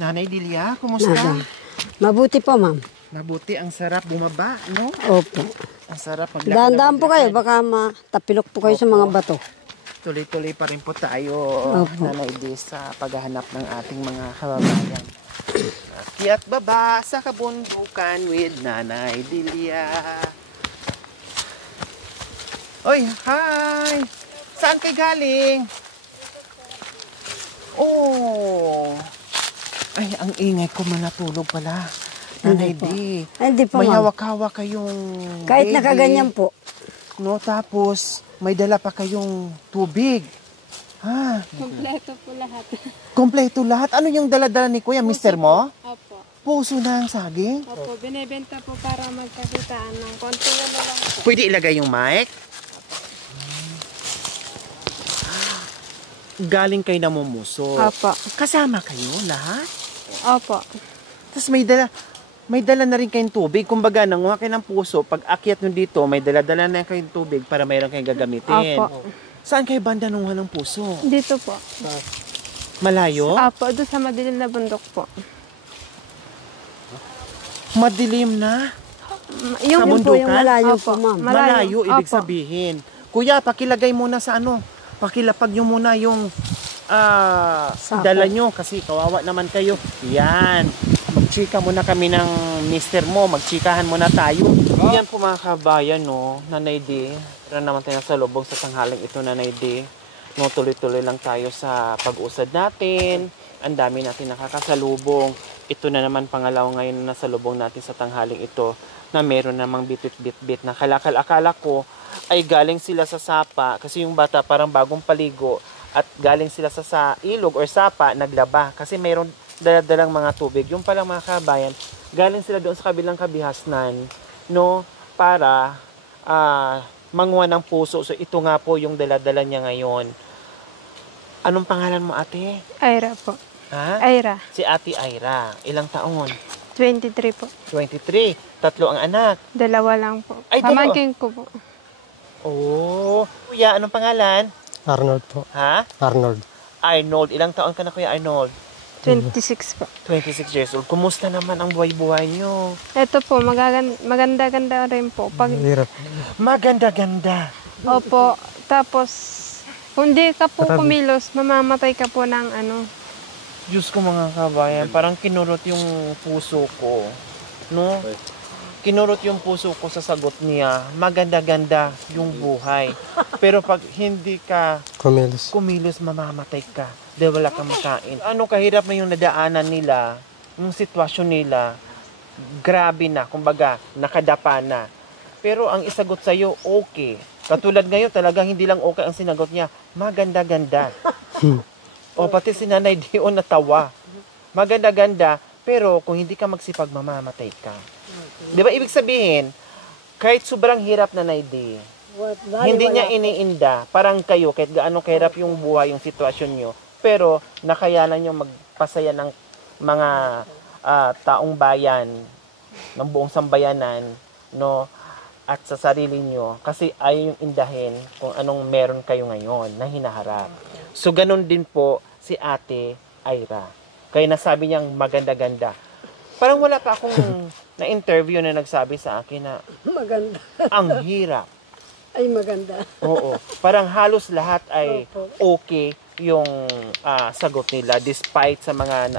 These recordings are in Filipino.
Nanay Delia, kumusta? Mabuti po, ma'am. Mabuti, ang sarap bumaba, no? Opo. Ang sarap maglakad. Dahan-dahan po kayo, baka matapilok po kayo sa mga bato. Tuloy-tuloy pa rin po tayo, Opo. Nanay Di, sa paghahanap ng ating mga kababayan. Akyat baba sa kabundukan with Nanay Delia. Oy, hi! Saan kayo galing? Oh! Ay, ang ingay ko, manatulog pala. Nanay Di, Hindi po, may ma'am. hawak-hawak kayong Kahit baby. nakaganyan po. No, tapos may dala pa kayong tubig. Ha? Kompleto po lahat. Kompleto lahat. Ano yung dala-dala ni Kuya, mister mo? Opo. Puso ng saging? Opo, binibenta po para magkakitaan ng konti na lang po. Pwede ilagay yung mic? Galing kayo namumuso. Opo. Kasama kayo lahat? Opo. Tapos may dala na rin kayong tubig. Kumbaga, nanguha kayo ng puso. Pag akyat nyo dito, may dala-dala na kayong tubig para mayroon kayong gagamitin. Opo. Saan kayo banda nanguha ng puso? Dito po. Malayo? Opo, doon sa madilim na bundok po. Madilim na? Yung Sa Yun po yung bundukan? malayo Opo. po, ma'am. Malayo, ibig Opo. sabihin. Kuya, pakilagay muna sa ano. Pakilapag nyo muna yung Sako. dala nyo kasi kawawa naman kayo. Yan. Magchika muna kami ng mister mo. Magchikahan muna tayo. Yan po mga kabayan, no. Nanay D. Pero naman tayo sa lubong sa tanghaling ito, Nanay D. No, tuloy-tuloy lang tayo sa pag-usad natin. Ang dami natin nakakasalubong. Ito na naman pangalawa ngayon na nasa lubong natin sa tanghaling ito na meron namang bit-bit na kalakal-akala ko ay galing sila sa sapa kasi yung bata parang bagong paligo at galing sila sa ilog or sapa naglaba kasi mayroon daladalang mga tubig. Yung palang mga kabayan, galing sila doon sa kabilang kabihasnan, no, para manguha ng puso. So ito nga po yung daladala niya ngayon. Anong pangalan mo, ate? Aira po. Ha? Aira. Si Ate Aira. Ilang taon? 23 po. 23. 3 ang anak. 2 lang po. Ay, dalawa. Pamangkin ko po. Oh. Kuya, anong pangalan? Arnold po. Ha? Arnold. Arnold. Ilang taon ka na, Kuya Arnold? 26 po. 26 years old. Kumusta naman ang buhay-buhay nyo? Ito po, maganda-ganda rin po. Pag, Hirap. Maganda-ganda. opo, tapos, kung di ka po kumilos, mamamatay ka po ng ano. Diyos ko mga kabayan, parang kinurot yung puso ko. No? Kinurot yung puso ko sa sagot niya. Maganda-ganda yung buhay. Pero pag hindi ka kumilos, mamamatay ka. Dahil wala kang makain. Ano kahirap na yung nadaanan nila, yung sitwasyon nila, grabe na. Kumbaga, nakadapa na. Pero ang isagot sa'yo, okay. Katulad ngayon, talagang hindi lang okay ang sinagot niya. Maganda-ganda. O pati si Nanay Dion natawa. Maganda-ganda, pero kung hindi ka magsipag, mamamatay ka. Di ba ibig sabihin, kahit sobrang hirap na Nanay Di, hindi niya iniinda, parang kayo, kahit gaano kahirap yung buhay, yung sitwasyon nyo, pero nakayanan nyo magpasaya ng mga taong bayan, ng buong sambayanan, no, at sa sarili nyo, kasi ayaw yung indahin kung anong meron kayo ngayon na hinaharap. So, ganun din po si Ate Aira. Kaya nasabi niyang maganda-ganda. Parang wala pa akong na-interview na nagsabi sa akin na Maganda. ang hirap. Ay, maganda. Oo. Parang halos lahat ay okay yung sagot nila despite sa mga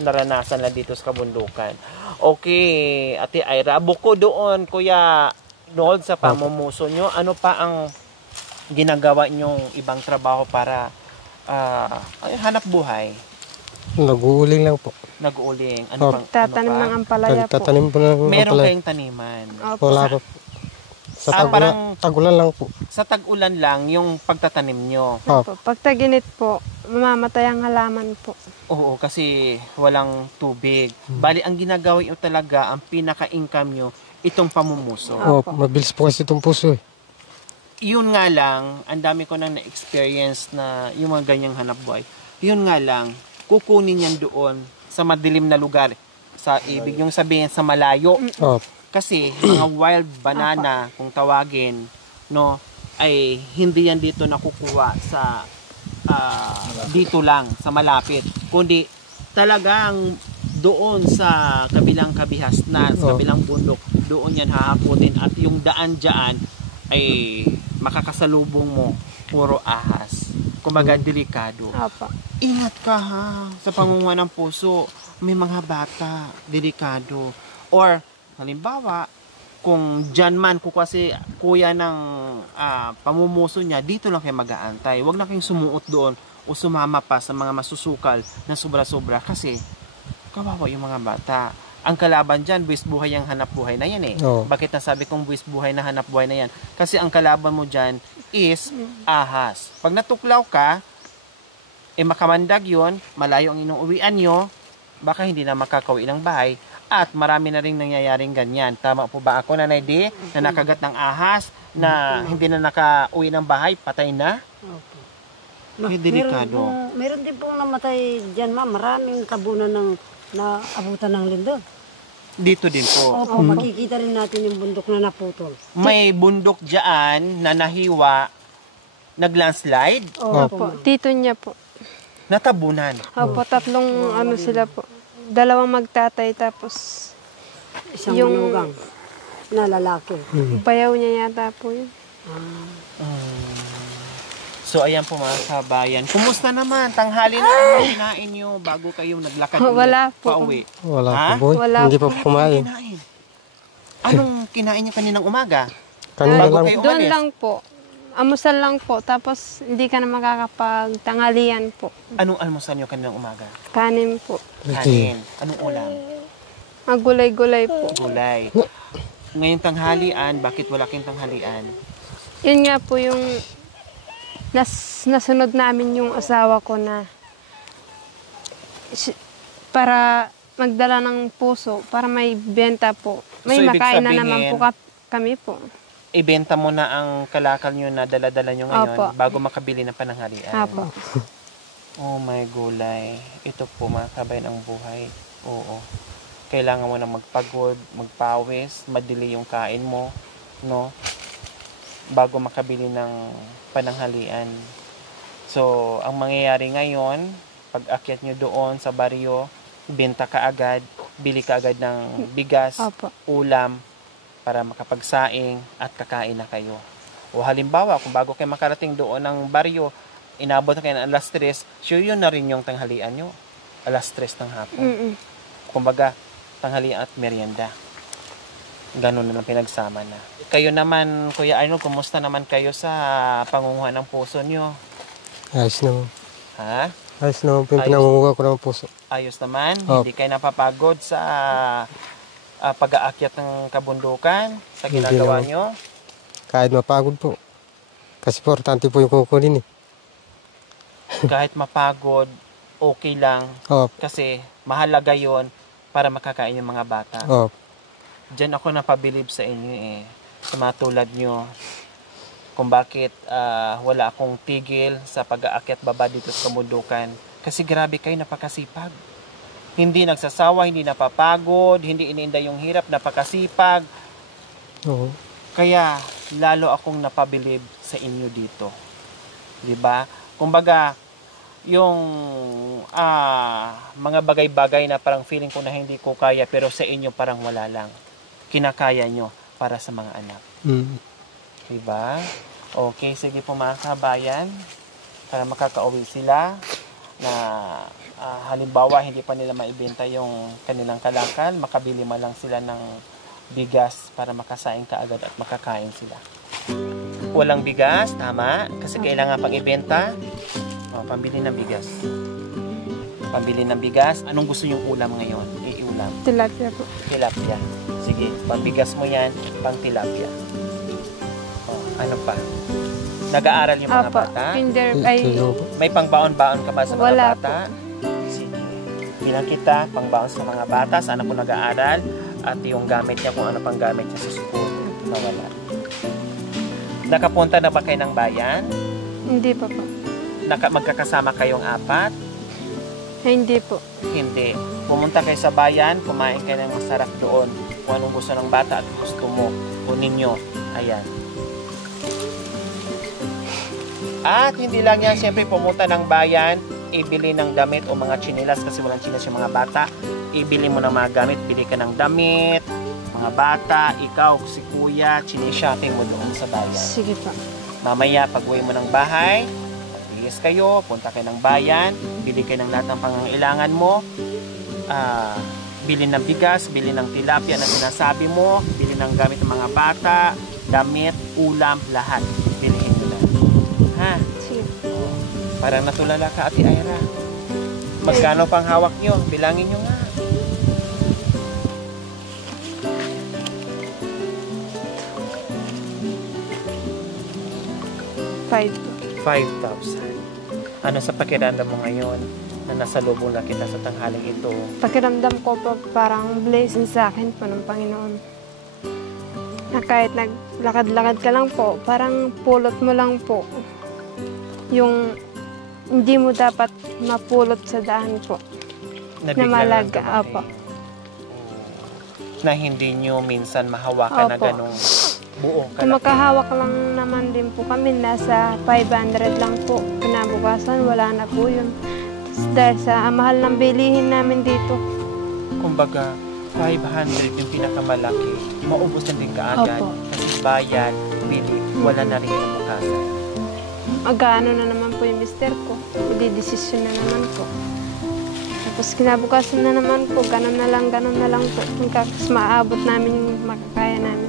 naranasan na dito sa kabundukan. Okay, Ate Aira. Buko doon, Kuya Nold, sa pamumuso nyo, ano pa ang ginagawa nyong ibang trabaho para hanap buhay? Nag-uuling lang po. Nag-uuling. Ano pang, Tatanim ano pa? ng ampalaya po. Tatanim po ng Meron ampalaya. kayong taniman. Opo. Wala po. Sa parang- tagulan lang po. Sa tag-ulan lang yung pagtatanim nyo. Opo. Pag taginit po, mamamatay ang halaman po. Oo, kasi walang tubig. Bali, ang ginagawa nyo talaga, ang pinaka-income nyo, itong pamumuso. Oh, mabilis po kasi itong puso eh. Yun nga lang, ang dami ko nang na-experience na yung mga ganyang hanap buhay. Yun nga lang, kukunin yan doon sa madilim na lugar. Sa ibig yung sabihin sa malayo. Oh, Kasi mga wild banana, kung tawagin, no, ay hindi yan dito nakukuha sa dito lang, sa malapit. Kundi talagang doon sa kabilang kabihasnan, sa Oh. kabilang bundok, doon yan hahakutin at yung daan dyan ay makakasalubong mo puro ahas. Kumbaga delikado. Opo. Ingat ka ha sa pangunguha ng puso. May mga bata, delikado. Or halimbawa, kung dyan man ko kasi kuya ng pamumuso niya, dito lang kayo mag-aantay. Huwag na kayong sumuot doon o sumama pa sa mga masusukal na sobra-sobra kasi kawawa yung mga bata. Ang kalaban dyan, buwis buhay ang hanap buhay na yan eh. Oo. Bakit nasabi kong buwis buhay na hanap buhay na yan? Kasi ang kalaban mo dyan is ahas. Pag natuklaw ka, makamandag yun, malayo ang inuuwian nyo, baka hindi na makakauwi ng bahay. At marami na rin nangyayaring ganyan. Tama po ba ako, Nanay D? Na nakagat ng ahas, na hindi na nakauwi ng bahay, patay na? Opo. Ay, delikado. Meron din pong namatay dyan, ma'am. Maraming tabunan ng naabutan ng lindol. Dito din po. Opo, makikita rin natin yung bundok na naputol. May bundok dyan na nahiwa, nag-landslide, Opo. Tito niya po. natabunan. Opo, tatlong ano sila po. Dalawang magtatay tapos Isang yung- manugang na lalaki. bayaw niya yata po yun. So ayan po mga kabayan. Kumusta naman? Tanghali na ano kinain nyo bago kayo naglakad ulit Wala po. pauwi? Wala Ha? po, boy. Wala Hindi po. pa po kumain. Kinain. Anong kinain niyo kaninang umaga? Kanina Bago lang. kayo Doon umalis? lang po. Amusal lang po. Tapos hindi ka na makakapagtanghalian po. Anong almusal niyo kaninang umaga? Kanin po. Kanin. Anong ulam? Magulay-gulay po. Gulay. Ngayong tanghalian, bakit wala kayong tanghalian? Yun nga po yung nasunod namin yung asawa ko na para magdala ng puso, para may benta po. May So, ibig makain na sabihin, naman po kami po. Ibenta mo na ang kalakal niyo na dala-dala niyo ngayon Opo. bago makabili ng pananghalian. Apo. Oh my gulay. Ito po mga kabayan ang buhay. Oo. Kailangan mo na magpagod, magpawis, madili yung kain mo, no? Bago makabili ng pananghalian. So, ang mangyayari ngayon, pag akyat nyo doon sa baryo, benta ka agad, bili ka agad ng bigas, Opo. ulam, para makapagsaing at kakain na kayo. O halimbawa, kung bago kayo makarating doon ng baryo, inabot na kayo ng alas 3, sure yun na rin yung tanghalian nyo. Alas 3 ng hapon. Mm-mm. Kumbaga, tanghalian at merienda. Ganun na lang pinagsama na. Kayo naman, Kuya Arnold, kumusta naman kayo sa pangunguha ng puso nyo? Ayos naman. Ha? Ayos naman po yung Ayos. pinangunguha ko ng puso. Ayos naman? Opo. Hindi kayo napapagod sa pag-aakyat ng kabundukan sa Hindi ginagawa naman. nyo? Kahit mapagod po. Kasi importante po yung kukunin eh. Kahit mapagod, okay lang. Opo. Kasi mahalaga yon para makakain yung mga bata. Opo. Diyan ako napabilib sa inyo eh. Sa mga tulad nyo. Kung bakit wala akong tigil sa pag-aakyat baba dito sa kabundukan. Kasi grabe kayo, napakasipag. Hindi nagsasawa, hindi napapagod, hindi iniinda yung hirap, napakasipag. Oo. Kaya lalo akong napabilib sa inyo dito. 'Di ba? Kumbaga, yung mga bagay-bagay na parang feeling ko na hindi ko kaya pero sa inyo parang wala lang. Kinakaya nyo para sa mga anak. Mm. Diba? Okay, sige po mga kabayan. Para makakauwi sila na halimbawa hindi pa nila maibenta yung kanilang kalakal, makabili man lang sila ng bigas para makasaing kaagad at makakain sila. Walang bigas, tama? Kasi kailangan pang ibenta. Pambili ng bigas. Pambili ng bigas. Anong gusto yung ulam ngayon? Iulam. Tilapia po. Tilapia. Sige, pambigas mo yan, pang tilapia. Ano pa? Nag-aaral yung mga Apo. bata? Kinder, Ito ay, yung May pangbaon-baon ka ba sa mga Wala bata? Sige. Bilang kita, pangbaon sa mga bata, sana po nag-aaral, at yung gamit niya, kung ano pang gamit niya sa school, nawala. Nakapunta na ba kayo ng bayan? hindi pa po. Magkakasama kayong apat? Hindi po. Hindi. Pumunta kayo sa bayan, kumain kayo ng masarap doon. Kung anong gusto ng bata at gusto mo, kunin nyo. Ayan. At hindi lang yan, siyempre pumunta ng bayan, ibili ng damit o mga chinilas kasi walang chinilas yung mga bata. Ibili mo ng mga gamit, bili ka ng damit, mga bata, ikaw, si kuya, chini-shopping mo doon sa bayan. Sige po. Mamaya, pag-uwi mo ng bahay, pag-iis kayo, punta kayo ng bayan, bili kayo ng lahat ng pangangailangan mo, bili ng bigas, bili ng tilapia na sinasabi mo, bili ng gamit ng mga bata, damit, ulam, lahat. Bilihin mo na. Ha? Sige. Parang natulala ka, Ate Ira. Magkano pang hawak nyo? Bilangin nyo nga. Five. 5,000. Ano sa pakiramdam mo ngayon na nasa lubong na kita sa tanghaling ito? Pakiramdam ko po parang blessing sa akin po ng Panginoon. Na kahit naglakad-lakad ka lang po, parang pulot mo lang po. Yung hindi mo dapat mapulot sa daan po. Na bigla lang malaga, lumaki. opo. Na hindi nyo minsan mahawakan na Opo. ganong buo Kung kalaki. makahawak lang naman din po kami, nasa 500 lang po. Kinabukasan, wala na po yun. Tapos dahil sa mahal ng bilihin namin dito. Kumbaga, 500 yung pinakamalaki, maubos na din kaagad. Opo. Kasi bayan, bili, wala na rin yung bukasan. Mag-ano na naman po yung mister ko. Magdidesisyon na naman po. Tapos kinabukasan na naman po, ganun na lang po. Hanggang maabot namin yung makakaya namin.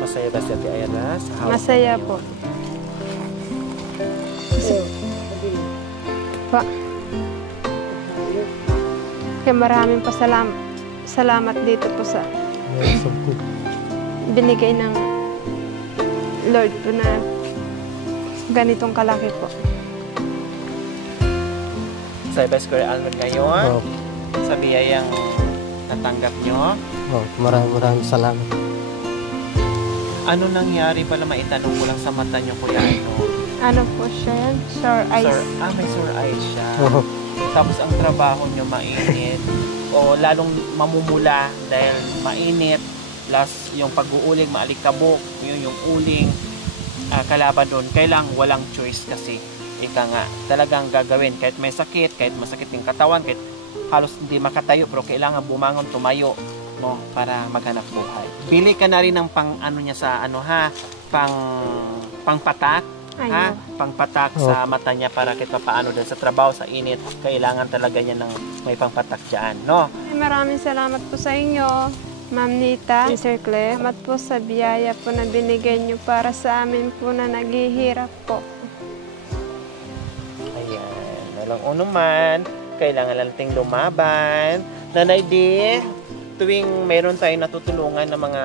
Masaya ba si Ate Ira sa hawak? Masaya po. Pa. Kaya maraming salamat dito po sa binigay ng Lord po na ganitong kalaki po. Sa Ibas Square Almond ngayon, Oh, sa biyayang natanggap nyo, maraming salamat. ano nangyari pala maitanong ko lang sa mata nyo, Kuya ano? Ano po siya yan? Sore eyes. May sore eyes siya. Oh, Tapos ang trabaho nyo mainit o lalong mamumula dahil mainit plus yung pag-uuling maalikabok yung uling kalaban doon kailang walang choice kasi ika nga talagang gagawin kahit may sakit kahit masakit yung katawan kahit halos hindi makatayo pero kailangan bumangon tumayo no para maghanap buhay. Bili ka na rin ng pang ano niya sa ano ha pangpatak ha? Pangpatak sa mata niya para kahit paano dahil sa trabaho, sa init, kailangan talaga niya ng may pangpatak dyan, no? Maraming salamat po sa inyo, Ma'am Nita, Sir Clay. Salamat po sa biyaya po na binigay niyo para sa amin po na naghihirap po. Ayan, walang unuman, kailangan lang nating lumaban. Nanay Di, tuwing meron tayong natutulungan ng mga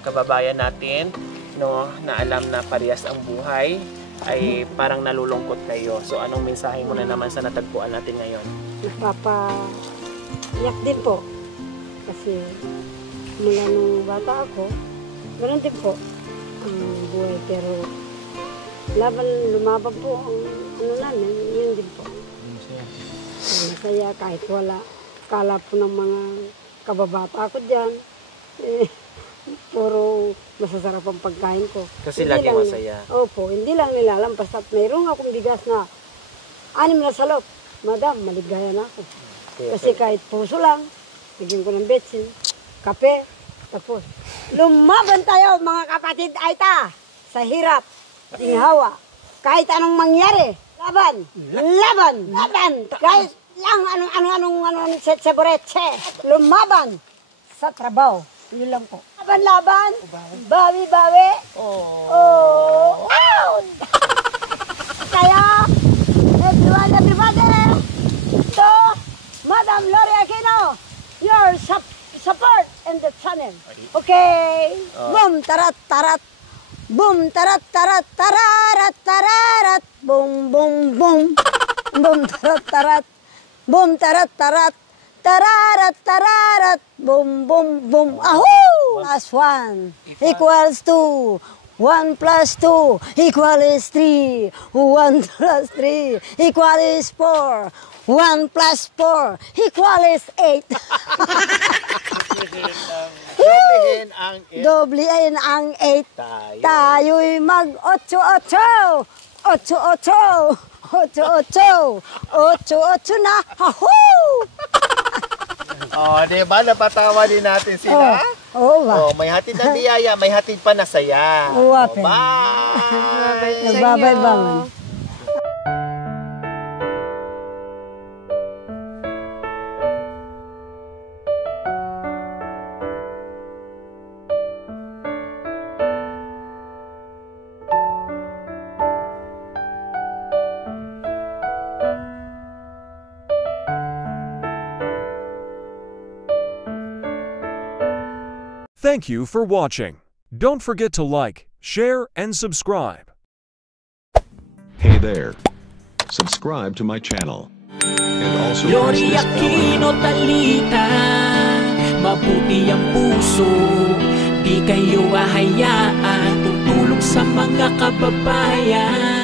kababayan natin, no, na alam na parehas ang buhay, ay parang nalulungkot kayo. So, anong mensahe mo na naman sa natagpuan natin ngayon? Nagpapayak din po. Kasi mula nung bata ako, ganoon din po ang buhay. Pero lumaban po ang ano namin, yun din po. Masaya kahit wala. Kala po ng mga kababata ko dyan, puro masasarap ang pagkain ko. Kasi Hindi lagi lang- masaya. Opo, hindi lang nilalampas at mayroong akong bigas na 6 na salop. Madam, maligaya na ako. Kasi kahit puso lang, bigyan ko ng betsin, kape, tapos. Lumaban tayo mga kapatid Aita sa hirap, ginhawa. Kahit anong mangyari, laban, laban, laban. Kahit lang anong set sa boretse, lumaban sa trabaho. Yun lang po. Laban, bawi-bawi. Oh, wow! Kaya, everybody, to Madam Lori Aquino, your support in the channel. Okay? Boom, tarat, tarat. Boom, tarat, tarat, tararat, tararat. Boom, boom, boom. Boom, tarat, tarat. Boom, tarat, tarat. Tararat, tararat. Boom, boom, boom. Ahoo! Plus 1 equals 2. 1 plus 2 equals 3. 1 plus 3 equals 4. 1 plus 4 equals 8. Doblehin ang Doblein ang 8. tayo. Tayo'y mag-8-8. Ocho-ocho! Ocho-ocho! Ocho-ocho na! Hahoo! Oh, di ba? Napatawa din natin sila. Oo ba? Oh, may hatid na biyaya, may hatid pa na saya. Oo, Oh, Apen. bye! Nagbabay ba man? Thank you for watching. Don't forget to like, share, and subscribe. Hey there. Subscribe to my channel. And also press Lori this bell Aquino icon. Talita, mabuti ang puso, di kayo hahayaan, tutulong sa mga kababayan.